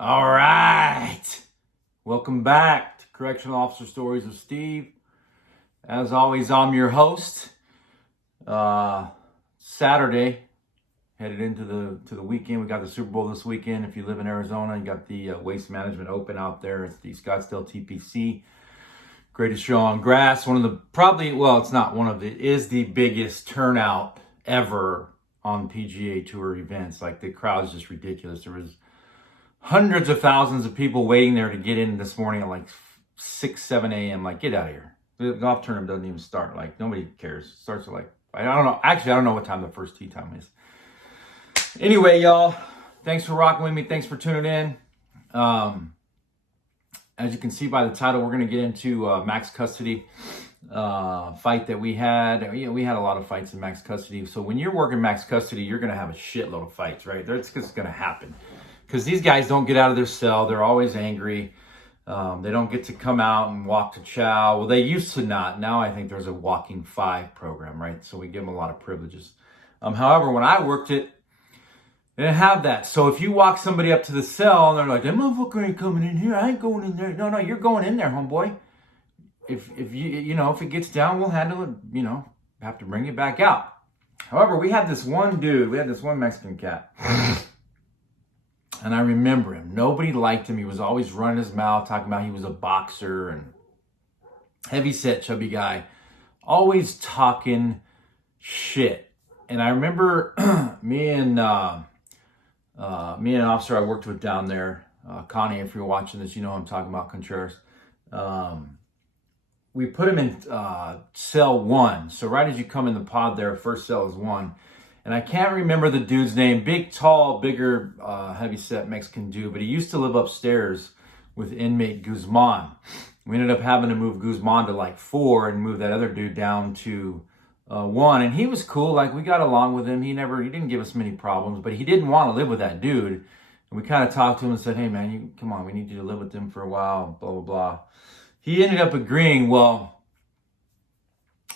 All right. Welcome back to Correctional Officer Stories of Steve. As always, I'm your host. Saturday, headed into the weekend. We got the Super Bowl this weekend. If you live in Arizona, you got the Waste Management Open out there. It's the Scottsdale TPC. Greatest show on grass. It is the biggest turnout ever on PGA Tour events. Like, the crowd's just ridiculous. There was hundreds of thousands of people waiting there to get in this morning at like 6, 7 a.m. Like, get out of here. The golf tournament doesn't even start. Like, nobody cares. It starts at I don't know. Actually, I don't know what time the first tee time is. Anyway, y'all, thanks for rocking with me. Thanks for tuning in. As you can see by the title, we're going to get into max custody fight that we had. We had a lot of fights in max custody. So when you're working max custody, you're going to have a shitload of fights, right? That's just going to happen. Because these guys don't get out of their cell. They're always angry. They don't get to come out and walk to chow. Well, they used to not. Now I think there's a walking 5 program, right? So we give them a lot of privileges. However, when I worked it, they didn't have that. So if you walk somebody up to the cell and they're like, that motherfucker ain't coming in here. I ain't going in there. No, you're going in there, homeboy. If if it gets down, we'll handle it. Have to bring it back out. However, we had this one dude. We had this one Mexican cat. And I remember him. Nobody liked him. He was always running his mouth, talking about he was a boxer and heavy-set, chubby guy. Always talking shit. And I remember me and an officer I worked with down there, Connie, if you're watching this, you know I'm talking about, Contreras. We put him in cell 1. So right as you come in the pod there, first cell is 1. And I can't remember the dude's name. Big, tall, bigger, heavy-set Mexican dude. But he used to live upstairs with inmate Guzman. We ended up having to move Guzman to like 4 and move that other dude down to 1. And he was cool. Like, we got along with him. He didn't give us many problems. But he didn't want to live with that dude. And we kind of talked to him and said, hey, man, come on. We need you to live with him for a while, blah, blah, blah. He ended up agreeing. Well,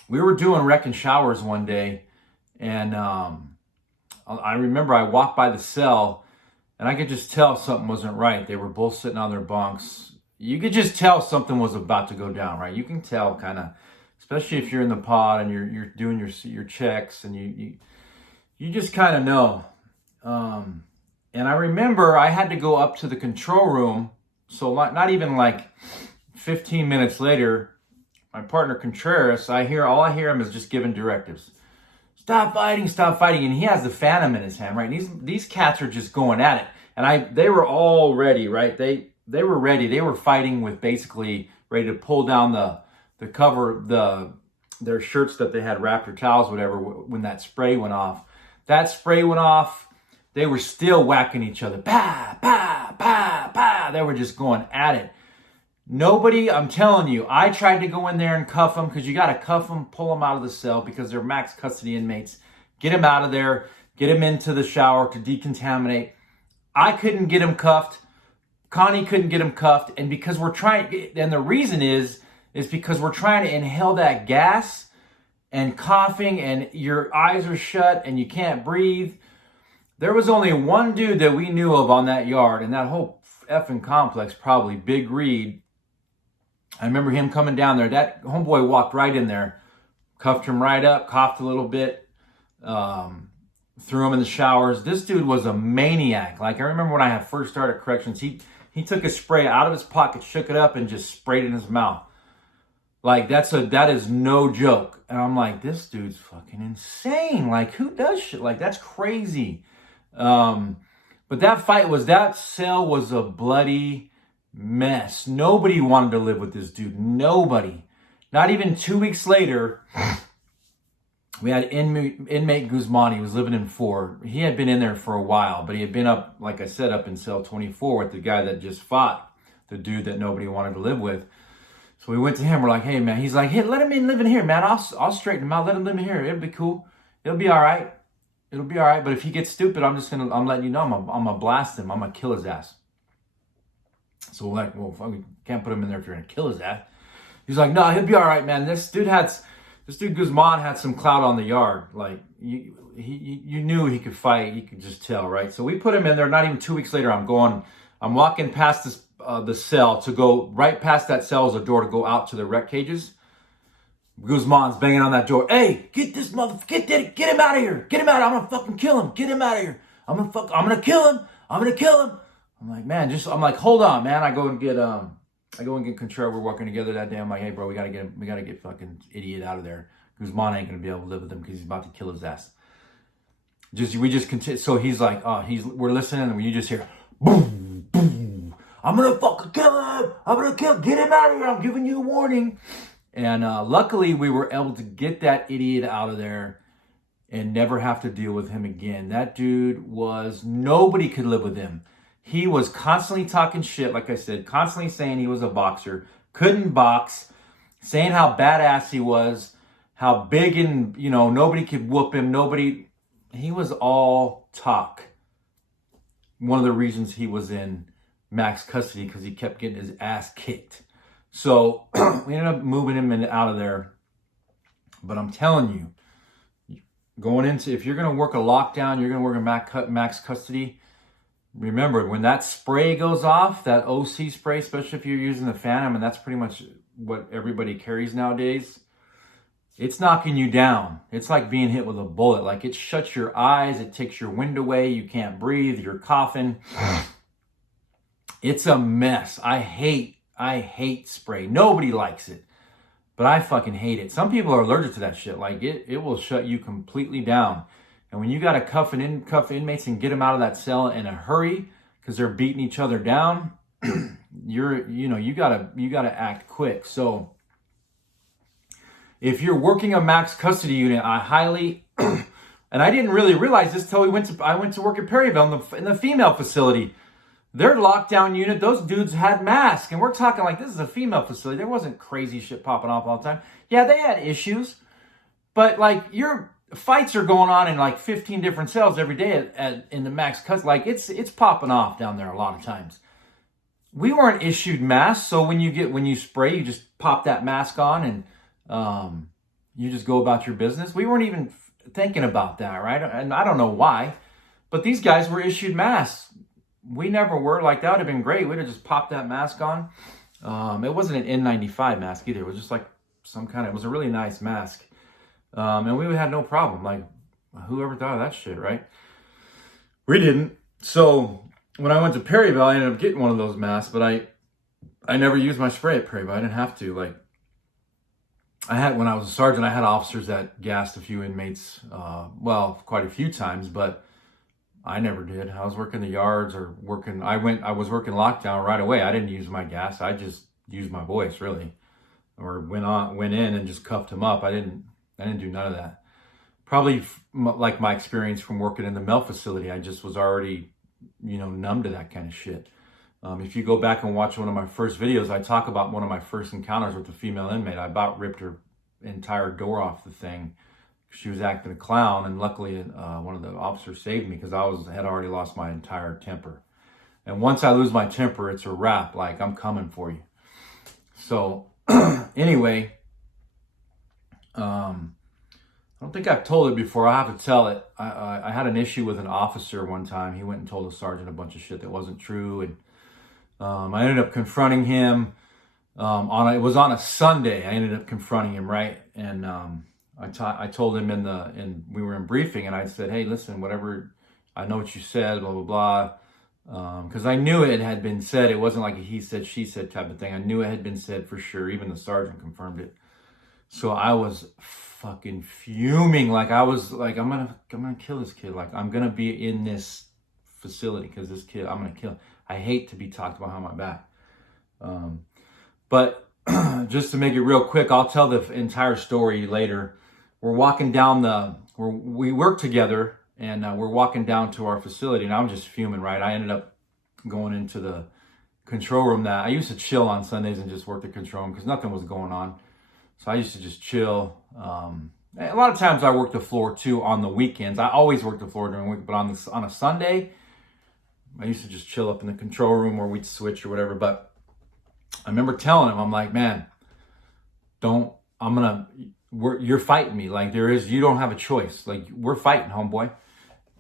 we were doing wrecking showers one day. And I remember I walked by the cell and I could just tell something wasn't right. They were both sitting on their bunks. You could just tell something was about to go down, right? You can tell, kind of, especially if you're in the pod and you're doing your checks, and you just kind of know. And I remember I had to go up to the control room. So not even like 15 minutes later, my partner Contreras, all I hear him is just giving directives. Stop fighting. And he has the Phantom in his hand, right? And these cats are just going at it. And they were all ready, right? They were ready. They were fighting with basically ready to pull down the cover, their shirts that they had wrapped, or towels, whatever, when that spray went off. That spray went off. They were still whacking each other. Bah, bah, bah, bah. They were just going at it. Nobody, I'm telling you, I tried to go in there and cuff them, because you got to cuff them, pull them out of the cell, because they're max custody inmates. Get them out of there, get them into the shower to decontaminate. I couldn't get them cuffed. Connie couldn't get them cuffed. And because the reason is because we're trying to inhale that gas and coughing, and your eyes are shut and you can't breathe. There was only one dude that we knew of on that yard, and that whole effing complex, probably, Big Reed. I remember him coming down there. That homeboy walked right in there, cuffed him right up, coughed a little bit, threw him in the showers. This dude was a maniac. Like, I remember when I had first started corrections, he took a spray out of his pocket, shook it up, and just sprayed it in his mouth. Like, that is no joke. And I'm like, this dude's fucking insane. Like, who does shit? Like, that's crazy. But that cell was a bloody mess. Nobody wanted to live with this dude. Nobody. Not even 2 weeks later, we had inmate Guzman. He was living in 4. He had been in there for a while, but he had been up, like I said, up in cell 24 with the guy that just fought the dude that nobody wanted to live with. So we went to him. We're like, hey, man. He's like, hey, let him live in here, man. I'll straighten him out. Let him live in here. It'll be cool. It'll be all right. But if he gets stupid, I'm letting you know, I'm gonna blast him. I'm gonna kill his ass. So we're like, well, we can't put him in there if you're gonna kill his ass. He's like, no, he'll be all right, man. This dude Guzman had some clout on the yard. Like, you knew he could fight. You could just tell, right? So we put him in there. Not even 2 weeks later, I'm going I'm walking past this the cell to go right past that cell is a door to go out to the rec cages. Guzman's banging on that door. Hey, get this motherfucker, get him out of here. Get him out. I'm gonna fucking kill him. Get him out of here. I'm gonna kill him. I'm gonna kill him. I'm like, man, I'm like, hold on, man. I go and get Control. We're working together that day. I'm like, hey, bro, we gotta get fucking idiot out of there. Guzman ain't gonna be able to live with him because he's about to kill his ass. We just continue. So he's like, we're listening, and you just hear, boom, boom. I'm gonna fucking kill him. Get him out of here. I'm giving you a warning. And luckily, we were able to get that idiot out of there and never have to deal with him again. That dude nobody could live with him. He was constantly talking shit, like I said, constantly saying he was a boxer, couldn't box, saying how badass he was, how big and, nobody could whoop him. He was all talk. One of the reasons he was in max custody because he kept getting his ass kicked. So we ended up moving him out of there. But I'm telling you, if you're going to work a lockdown, you're going to work a max custody. Remember, when that spray goes off, that OC spray, especially if you're using the Phantom, and that's pretty much what everybody carries nowadays, it's knocking you down. It's like being hit with a bullet. Like, it shuts your eyes, it takes your wind away, you can't breathe, you're coughing. It's a mess. I hate spray. Nobody likes it, but I fucking hate it. Some people are allergic to that shit. Like, it will shut you completely down. And when you got to cuff inmates and get them out of that cell in a hurry because they're beating each other down, you gotta act quick. So if you're working a max custody unit, I highly, and I didn't really realize this till I went to work at Perryville in the female facility. Their lockdown unit, those dudes had masks. And we're talking like, this is a female facility. There wasn't crazy shit popping off all the time. Yeah, they had issues. But like, your fights are going on in like 15 different cells every day in the max custody. Like, it's popping off down there a lot of times. We weren't issued masks. So when you spray, you just pop that mask on and you just go about your business. We weren't even thinking about that, right? And I don't know why. But these guys were issued masks. We never were. Like, that would have been great. We'd have just popped that mask on. It wasn't an N95 mask either. It was just like it was a really nice mask. And we had no problem. Like, whoever thought of that shit, right? We didn't. So when I went to Perryville, I ended up getting one of those masks, but I never used my spray at Perryville. I didn't have to. Like, when I was a sergeant, I had officers that gassed a few inmates, quite a few times, but I never did. I was working the yards or I was working lockdown right away. I didn't use my gas. I just used my voice, really. Or went in and just cuffed him up. I didn't do none of that. Probably like my experience from working in the male facility. I just was already, numb to that kind of shit. If you go back and watch one of my first videos, I talk about one of my first encounters with a female inmate. I about ripped her entire door off the thing. She was acting a clown, and luckily one of the officers saved me because I had already lost my entire temper. And once I lose my temper, it's a wrap. Like, I'm coming for you. So anyway, I don't think I've told it before. I have to tell it. I had an issue with an officer one time. He went and told a sergeant a bunch of shit that wasn't true, and I ended up confronting him. It was on a Sunday. I ended up confronting him, right? And I told him we were in briefing, and I said, hey, listen, whatever, I know what you said, blah, blah, blah. Because I knew it had been said. It wasn't like a he said, she said type of thing. I knew it had been said for sure. Even the sergeant confirmed it. So I was fucking fuming. Like, I was like, I'm gonna kill this kid. Like, I'm gonna be in this facility because this kid, I'm gonna kill him. I hate to be talked behind my back. But just to make it real quick, I'll tell the entire story later. We're walking down we work together, and we're walking down to our facility, and I'm just fuming, right? I ended up going into the control room that I used to chill on Sundays and just work the control room because nothing was going on. So I used to just chill. A lot of times I worked the floor too on the weekends. I always worked the floor during the week, but on a Sunday, I used to just chill up in the control room where we'd switch or whatever. But I remember telling him, I'm like, man, you're fighting me. Like, you don't have a choice. Like, we're fighting, homeboy.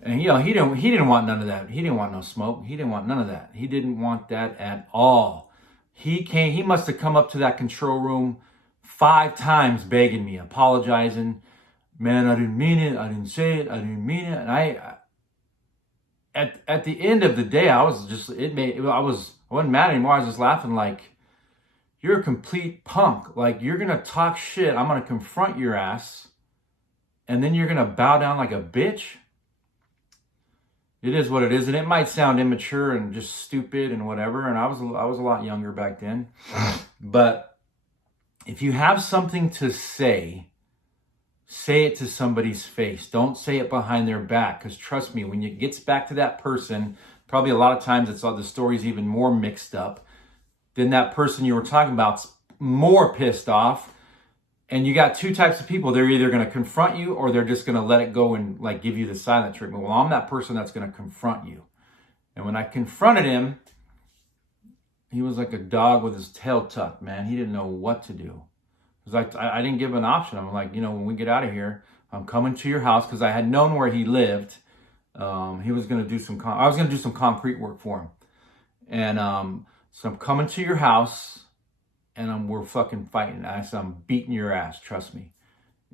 And he didn't want none of that. He didn't want no smoke. He didn't want none of that. He didn't want that at all. He must have come up to that control room 5 times begging me, apologizing. Man, I didn't mean it. I didn't say it. I didn't mean it. And at the end of the day, I wasn't mad anymore. I was just laughing like, you're a complete punk. Like, you're going to talk shit. I'm going to confront your ass. And then you're going to bow down like a bitch. It is what it is. And it might sound immature and just stupid and whatever. And I was a lot younger back then. But if you have something to say it to somebody's face. Don't say it behind their back. Because trust me, when it gets back to that person, probably a lot of times the story's even more mixed up. Then that person you were talking about's more pissed off. And you got 2 types of people. They're either going to confront you or they're just going to let it go and like give you the silent treatment. Well, I'm that person that's going to confront you. And when I confronted him, he was like a dog with his tail tucked, man. He didn't know what to do. It was like, I didn't give him an option. I'm like, when we get out of here, I'm coming to your house because I had known where he lived. He was going to do I was going to do some concrete work for him. And so I'm coming to your house. And we're fucking fighting. I said, I'm beating your ass, trust me.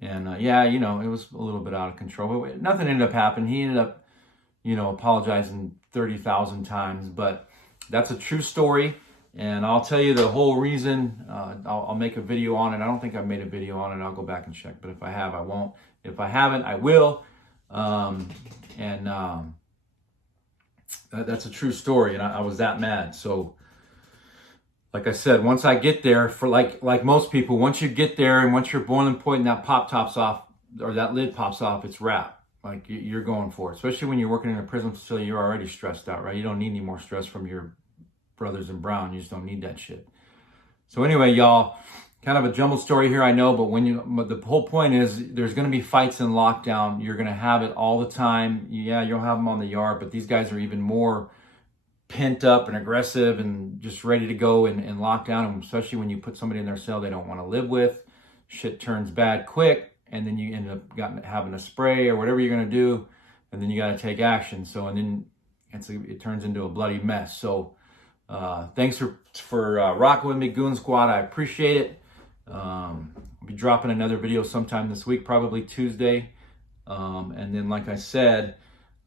And it was a little bit out of control. But nothing ended up happening. He ended up, apologizing 30,000 times. But that's a true story. And I'll tell you the whole reason. I'll make a video on it. I don't think I've made a video on it. I'll go back and check. But if I have, I won't. If I haven't, I will. That's a true story. And I was that mad. So, like I said, once I get there, for like most people, once you get there and once your boiling point and that pop tops off or that lid pops off, it's wrap. Like you're going for it. Especially when you're working in a prison facility, you're already stressed out, right? You don't need any more stress from your brothers in brown. You just don't need that shit. So anyway, y'all, kind of a jumbled story here, I know, but the whole point is there's going to be fights in lockdown. You're going to have it all the time. Yeah, you'll have them on the yard, but these guys are even more pent up and aggressive and just ready to go in lockdown. And especially when you put somebody in their cell they don't want to live with, shit turns bad quick, and then you end up having a spray or whatever you're going to do, and then you got to take action. So, and then it turns into a bloody mess. So thanks for rocking with me, Goon Squad. I appreciate it. I'll be dropping another video sometime this week, probably Tuesday. And then, like I said,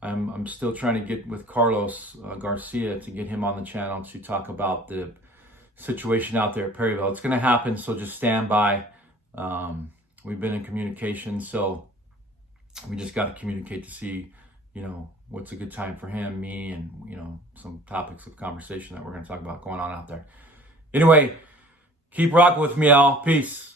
I'm still trying to get with Carlos Garcia to get him on the channel to talk about the situation out there at Perryville. It's going to happen, so just stand by. We've been in communication, so we just got to communicate to see, what's a good time for him, me, and, some topics of conversation that we're going to talk about going on out there. Anyway, keep rocking with me, y'all. Peace.